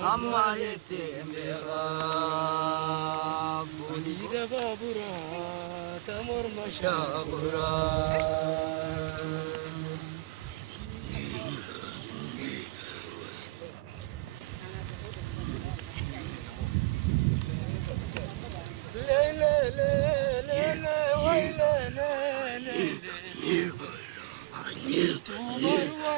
amma yette mbera buni da babura tamur mashakura le le le le le wai le le le le tu barwa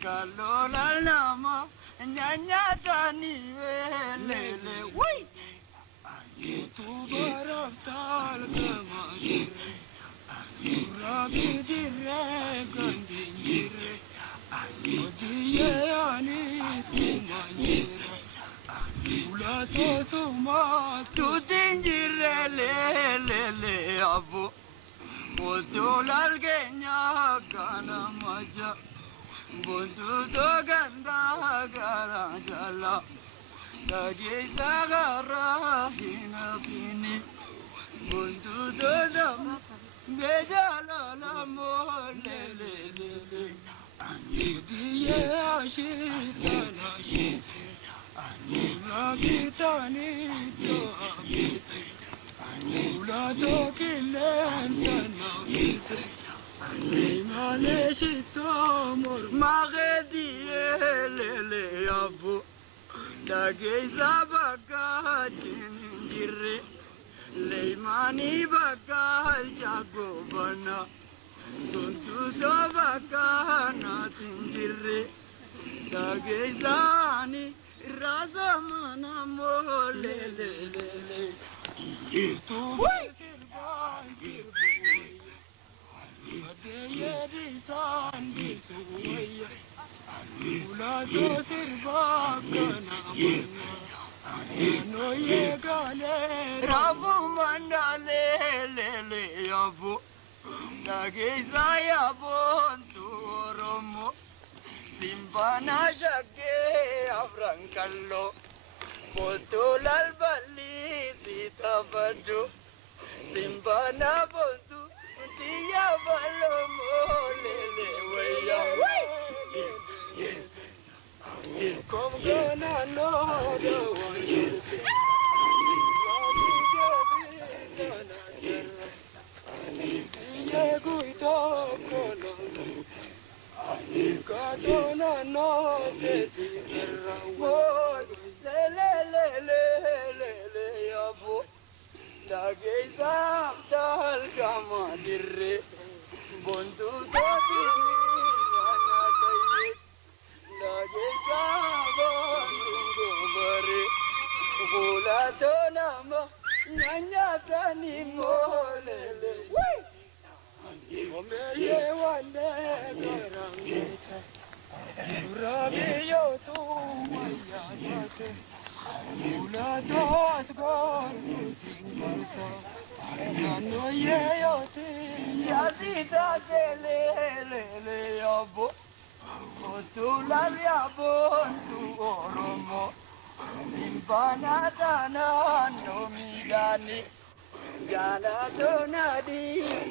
Kalola nama nyanya tani lele wai itu barang tal kemajire rabi dire gandire dia ani kumanyira ula to suma tu tinjire lele abu bodolar genya kana maja Buntu to ganda gara jala, dagi sagara hina pini. Buntu to dam bejala la mo le le le le. Diye ashita na shi, anula kitani to abite, anula to kilenta na kite. Magedi lele abu dage zabaga jinjire leimani baga jago bana tuntu dobaga na tinjire dage zani razamana mo lele lele itu Yedi tan bisuya, ula to sirba kana no ye gale rabu mandale le yabu, dage saya bontu romo, timpana jage avrankallo, botol albali sita badu, timpana bontu. Dia belum boleh lewat. Kau kena noda wajib. Dia kui tak kolong. Kau na noda tiada. Le abu. Dage sabdal kamadirre bontu toti rana tayi dage sabontu gobare bola to nama nyanya tani molele ome ye wande garangete rabi yo tu maya mate Ula tot gor musingata Nano ye yoti Yasita le yabo Otula yabo tu oromo Impana tana no midani Jala donadi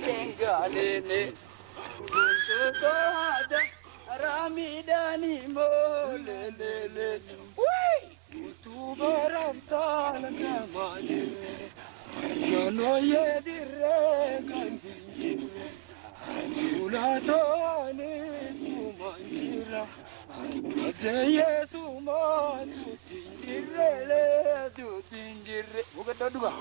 tengalene Buntu tohada ramidani mo le Tu baraftan kamajire, nono ye dire kanjire, ulatoni tu manjira, ade Yesu ma tu tinjire, bukan doa.